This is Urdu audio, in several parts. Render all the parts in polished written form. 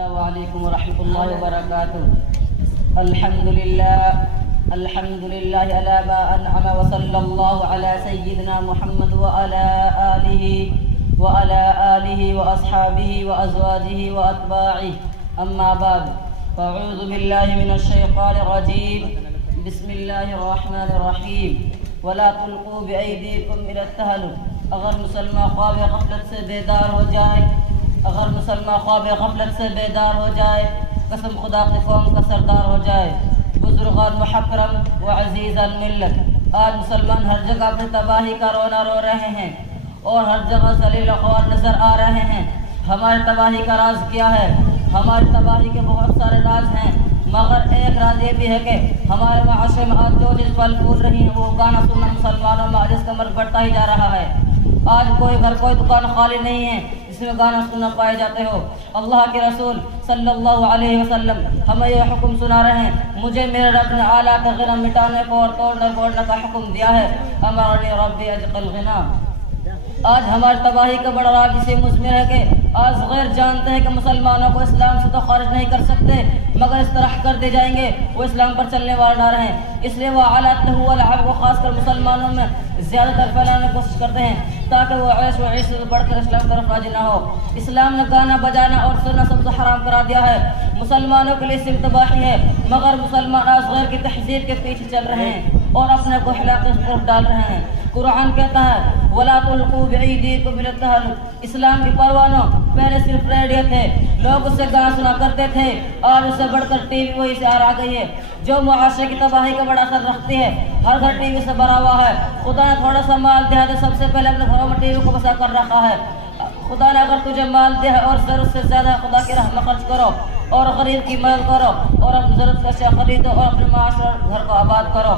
السلام علیکم ورحمۃ اللہ وبرکاتہ۔ الحمد للہ علی ما انعم وصلی اللہ علی سیدنا محمد وعلی آلہ واصحابہ وازواجہ واتباعہ، اما بعد فاعوذ باللہ من الشیطان الرجیم، بسم اللہ الرحمن الرحیم۔ ولا تلقوا بأیدیکم الی التہلک۔ اگر مسلمان خواب غفلت سے بیدار ہو جائے، قسم خدا کی قوم کا سردار ہو جائے، بزرگان محترم و عزیز الملت، آج مسلمان ہر جگہ پہ تباہی کا رونا رو رہے ہیں اور ہر جگہ ذلیل و خوار نظر آ رہے ہیں۔ ہماری تباہی کا راز کیا ہے؟ ہماری تباہی کے بہت سارے راز ہیں، مگر ایک راز یہ بھی ہے کہ ہمارے معاشرے میں آج جو چیز پھل پھول رہی ہے وہ گانا سننا مسلمانوں میں آج اس کا مرض بڑھتا ہی جا رہا ہے۔ آج کوئی گھر کوئی دکان خالی نہیں ہے جس میں گانا سننا پائے جاتے ہو۔ اللہ کے رسول صلی اللہ علیہ وسلم ہمیں یہ حکم سنا رہے ہیں، مجھے میرے رب نے اعلیٰ غنا مٹانے کو اور توڑنے پھوڑنے کا حکم دیا ہے۔ امرنی ربی اجقل غنا۔ آج ہماری تباہی کا بڑا راز اسے مضمر ہے کہ آج غیر جانتے ہیں کہ مسلمانوں کو اسلام سے تو خارج نہیں کر سکتے، مگر اس طرح کر دے جائیں گے وہ اسلام پر چلنے والے نہ رہیں، اس لیے وہ اعلیٰ العب کو خاص کر مسلمانوں میں زیادہ تر پھیلانے کی کوشش کرتے ہیں تاکہ وہ عیش و عیش سے بڑھ کر اسلام طرف راضی نہ ہو۔ اسلام نے گانا بجانا اور سننا سب سے حرام کرا دیا ہے، مسلمانوں کے لیے صرف تباہی ہے، مگر مسلمان آج غیر کی تہذیب کے پیچھے چل رہے ہیں اور اپنے کو ہلاکت کی طرف ڈال رہے ہیں۔ قرآن کہتا ہے وَلَا تُلْقُوا بِأَيْدِيكُمْ إِلَى التَّهْلُكِ۔ اسلام کی پروانوں پہلے صرف ریڈیو تھے، لوگ اس سے گانا سنا کرتے تھے، آج اس سے بڑھ کر ٹی وی وہی سے آ گئی ہے جو معاشرے کی تباہی کا بڑا اثر رکھتی ہے۔ ہر گھر ٹی وی سے بھرا ہوا ہے۔ خدا نے تھوڑا سا مال دیا تو سب سے پہلے اپنے گھروں میں ٹی وی کو بسا کر رکھا ہے۔ خدا نے اگر تجھے مال دیا ہے اور ضرورت سے زیادہ خدا کی راہ میں خرچ کرو اور غریب کی مدد کرو اور اپنی ضرورت کا اشیاء خریدو اور اپنے معاشرے گھر کو آباد کرو۔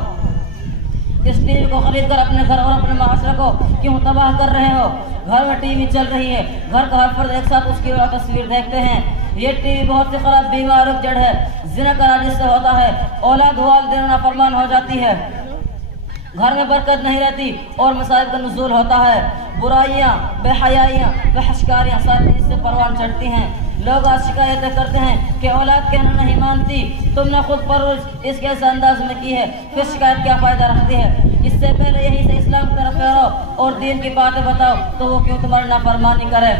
اس ٹی وی کو خرید کر اپنے گھر اور اپنے معاشرے کو کیوں تباہ کر رہے ہو؟ گھر میں ٹی وی چل رہی ہے، گھر کا ہر فرد ایک ساتھ اس کی تصویر دیکھتے ہیں۔ یہ ٹی وی بہت سی خراب بیماریوں کی جڑ ہے، زنا کا راز اس سے ہوتا ہے، اولاد والدین نافرمان ہو جاتی ہے، گھر میں برکت نہیں رہتی اور مصائب کا نزول ہوتا ہے، برائیاں، بے حیائیاں، وحشکاریاں ساتھ اس سے پروان چڑھتی ہیں۔ لوگ آج شکایتیں کرتے ہیں کہ اولاد کہنا نہیں مانتی، تم نے خود پرورش اس کے ایسے انداز میں کی ہے، پھر شکایت کیا فائدہ رکھتی ہے؟ اس سے پہلے یہی سے اسلام کی طرف پھیرو اور دین کی باتیں بتاؤ تو وہ کیوں تمہاری نافرمانی کرے؟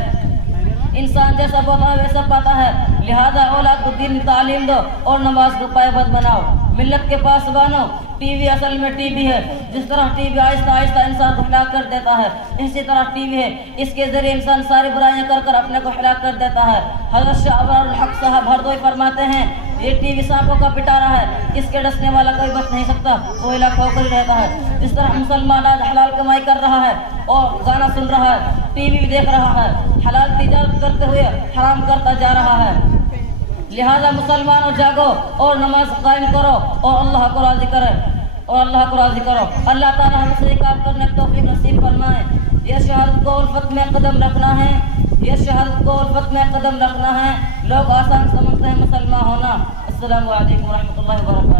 انسان جیسا بولا ویسا پاتا ہے، لہذا اولاد کو دین کی تعلیم دو اور نماز کو پابند بناؤ۔ ملت کے پاس بانو، ٹی وی اصل میں ٹی وی ہے، جس طرح ٹی وی آہستہ آہستہ انسان کو ہلاک کر دیتا ہے اسی طرح ٹی وی ہے، اس کے ذریعے انسان ساری برائیاں کر کر اپنے کو ہلاک کر دیتا ہے۔ حضرت شاہ ابرار الحق صاحب ہردوئی فرماتے ہیں یہ ٹی وی سانپوں کا پٹارا ہے، اس کے ڈسنے والا کوئی بچ نہیں سکتا، وہ ہلاک ہو کر ہی رہتا ہے۔ جس طرح مسلمان آج حلال کمائی کر رہا ہے اور گانا سن رہا ہے، ٹی وی بھی دیکھ رہا ہے، حلال تجارت کرتے ہوئے حرام کرتا جا رہا ہے، لہذا مسلمانوں جاگو اور نماز قائم کرو اور اللہ کو راضی کرو۔ اللہ تعالیٰ ہمیں صحیح کام کرنے کی توفیق نصیب فرمائے۔ یہ شہادت کو الفت میں قدم رکھنا ہے، لوگ آسان سمجھتے ہیں مسلمان ہونا۔ السلام علیکم ورحمۃ اللہ وبرکاتہ۔